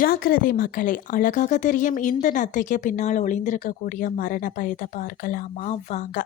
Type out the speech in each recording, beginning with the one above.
ஜாக்கிரதை மக்களை அழகாக தெரியும் இந்த நத்தைக்கு பின்னால் ஒளிந்திருக்கக்கூடிய மரண பயத்தை பார்க்கலாமா? வாங்க.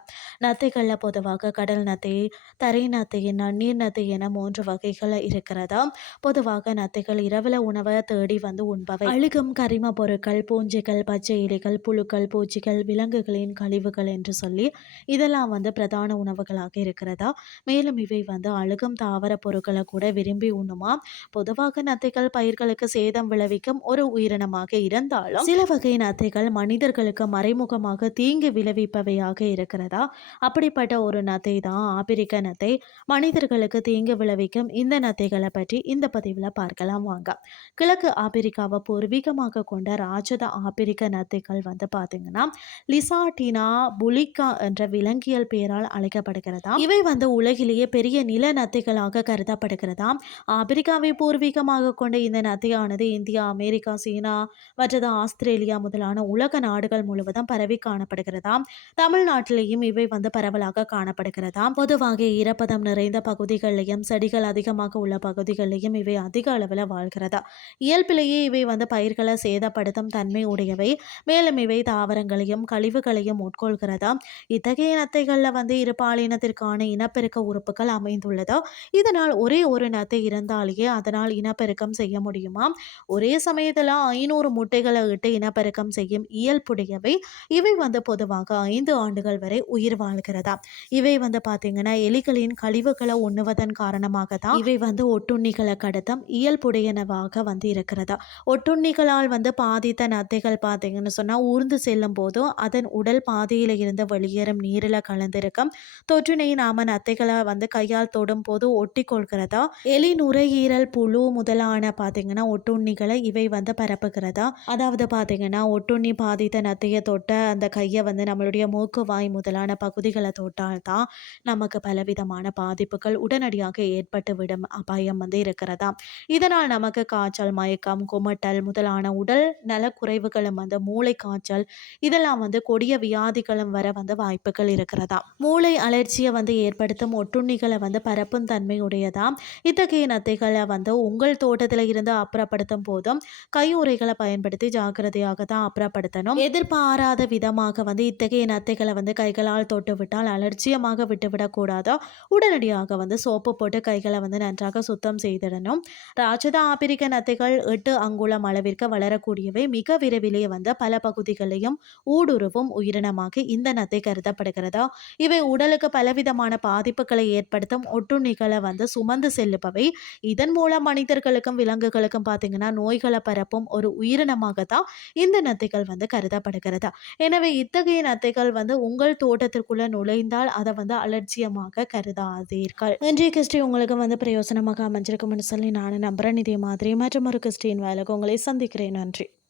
நத்தைகளில் பொதுவாக கடல் நத்தை தரை நத்தை நன்னீர் நத்தை என மூன்று வகைகள் இருக்கிறதா? பொதுவாக நத்தைகள் இரவில் உணவை தேடி வந்து உண்பவை. அழுகும் கரிம பொருட்கள் பூஞ்சைகள் பச்சை இலைகள் புழுக்கள் பூச்சிகள் விலங்குகளின் கழிவுகள் என்று சொல்லி இதெல்லாம் வந்து பிரதான உணவுகளாக இருக்கிறதா? மேலும் இவை வந்து அழுகும் தாவர பொருட்களை கூட விரும்பி உண்ணுமா? பொதுவாக நத்தைகள் பயிர்களுக்கு சேதம் வரைக்கும் ஒரு உயிரினமாக இருந்தாலும் சில வகை நத்தைகள் மனிதர்களுக்கு மறைமுகமாக தீங்கு விளைவிப்பவையாக இருக்கிறதா? அப்படிப்பட்ட ஒரு நத்தை தான் ஆப்பிரிக்க நத்தை மனிதர்களுக்கு தீங்கு விளைவிக்கும் இந்த நத்தைகளை பற்றி இந்த பதிவில் பார்க்கலாம் வாங்க. கிழக்கு ஆப்பிரிக்காவை பூர்வீகமாக கொண்ட ராஜத ஆப்பிரிக்க நத்தைகள் வந்து பார்த்தீங்கன்னா லிசாட்டினா புலிகா என்ற விலங்கியல் பெயரால் அழைக்கப்படுகிறதா இவை வந்து உலகிலேயே பெரிய நில நத்தைகளாக கருதப்படுகிறதா ஆப்பிரிக்காவை பூர்வீகமாக கொண்ட இந்த நத்தையானது இந்தியா அமெரிக்கா சீனா மற்றது ஆஸ்திரேலியா முதலான உலக நாடுகள் முழுவதும் பரவி காணப்படுகிறதாம். தமிழ்நாட்டிலேயும் இவை வந்து பரவலாக காணப்படுகிறதாம். பொதுவாக ஈரப்பதம் நிறைந்த பகுதிகளிலையும் செடிகள் அதிகமாக உள்ள பகுதிகளிலையும் இவை அதிக அளவில் வாழ்கிறதா. இயல்பிலேயே இவை வந்து பயிர்களை சேதப்படுத்தும் தன்மை உடையவை. மேலும் இவை தாவரங்களையும் கழிவுகளையும் உட்கொள்கிறதா இத்தகைய நத்தைகளில் வந்து இரு பாலினத்திற்கான இனப்பெருக்க உறுப்புகள் அமைந்துள்ளதோ? இதனால் ஒரே ஒரு நத்தை இருந்தாலேயே அதனால் இனப்பெருக்கம் செய்ய முடியுமா ஒரே சமயத்தில் ஐநூறு முட்டைகளை இட்டு இனப்பெருக்கம் செய்யும் இயல்புடையவை இவை வந்து பொதுவாக ஐந்து ஆண்டுகள் வரை உயிர் வாழ்கிறதா? இவை வந்து பார்த்தீங்கன்னா எலிகளின் கழிவுகளை உண்ணுவதன் காரணமாக தான் இவை வந்து ஒட்டுண்ணிகளை கடத்தும் இயல்புடையனவாக வந்து இருக்கிறதா? ஒட்டுண்ணிகளால் வந்து பாதித்த நத்தைகள் பார்த்தீங்கன்னு சொன்னால் ஊர்ந்து செல்லும் போதும் அதன் உடல் பாதையில் இருந்து வெளியேறும் நீரில் கலந்திருக்கும். தொற்றினை நாம நத்தைகளை வந்து கையால் தொடும் போது ஒட்டி கொள்கிறதா எலி நுரையீரல் புழு முதலான பார்த்தீங்கன்னா ஒட்டுண்ணிகளை இவை வந்து பரப்புகிறதா? அதாவது பார்த்தீங்கன்னா ஒட்டுண்ணி பாதித்த நத்தையை தொட்ட அந்த கையை வந்து நம்மளுடைய மூக்கு வாய் முதலான பகுதிகளை தொட்டால் தான் நமக்கு பலவிதமான பாதிப்புகள் உடனடியாக ஏற்பட்டு விடும் அபாயம் வந்து இருக்கிறதா? இதனால் நமக்கு காய்ச்சல் மயக்கம் குமட்டல் முதலான உடல் நலக்குறைவுகளும் வந்து மூளை காய்ச்சல் இதெல்லாம் வந்து கொடிய வியாதிகளும் வர வந்து வாய்ப்புகள் இருக்கிறதா? மூளை அலர்ச்சியை வந்து ஏற்படுத்தும் ஒட்டுண்ணிகளை வந்து பரப்பும் தன்மையுடையதா? இத்தகைய நத்தைகளை வந்து உங்கள் தோட்டத்தில் இருந்து அப்புறப்படுத்தும் போது போதும் கையுறைகளை பயன்படுத்தி ஜாக்கிரதையாக தான் அப்புறப்படுத்தணும். எதிர்பாராத விதமாக வந்து இத்தகைய நத்தைகளை வந்து கைகளால் தொட்டு விட்டால் அலட்சியமாக விட்டுவிடக்கூடாதோ? உடனடியாக வந்து சோப்பு போட்டு கைகளை வந்து நன்றாக சுத்தம் செய்திடணும். ராஜத ஆப்பிரிக்க நத்தைகள் எட்டு அங்குலம் அளவிற்கு வளரக்கூடியவை. மிக விரைவிலேயே வந்து பல பகுதிகளையும் ஊடுருவும் உயிரினமாக இந்த நத்தை கருதப்படுகிறதா? இவை உடலுக்கு பலவிதமான பாதிப்புகளை ஏற்படுத்தும் ஒட்டுண்ணிகளை வந்து சுமந்து செல்லுபவை. இதன் மூலம் மனிதர்களுக்கும் விலங்குகளுக்கும் பார்த்தீங்கன்னா நோய்கள் பரப்பும் ஒரு உயிரினமாக தான் இந்த நத்தைகள் வந்து கருதப்படுகிறதா? எனவே இத்தகைய நத்தைகள் வந்து உங்கள் தோட்டத்திற்குள்ள நுழைந்தால் அதை வந்து அலட்சியமாக கருதாதீர்கள். இன்றைய கிறிஸ்டி உங்களுக்கு வந்து பிரயோசனமாக அமைஞ்சிருக்கும்னு சொல்லி நான் நம்புறேன். இதே மாதிரி மற்றும் ஒரு கிறிஸ்டின் வேலைக்கு உங்களை சந்திக்கிறேன். நன்றி.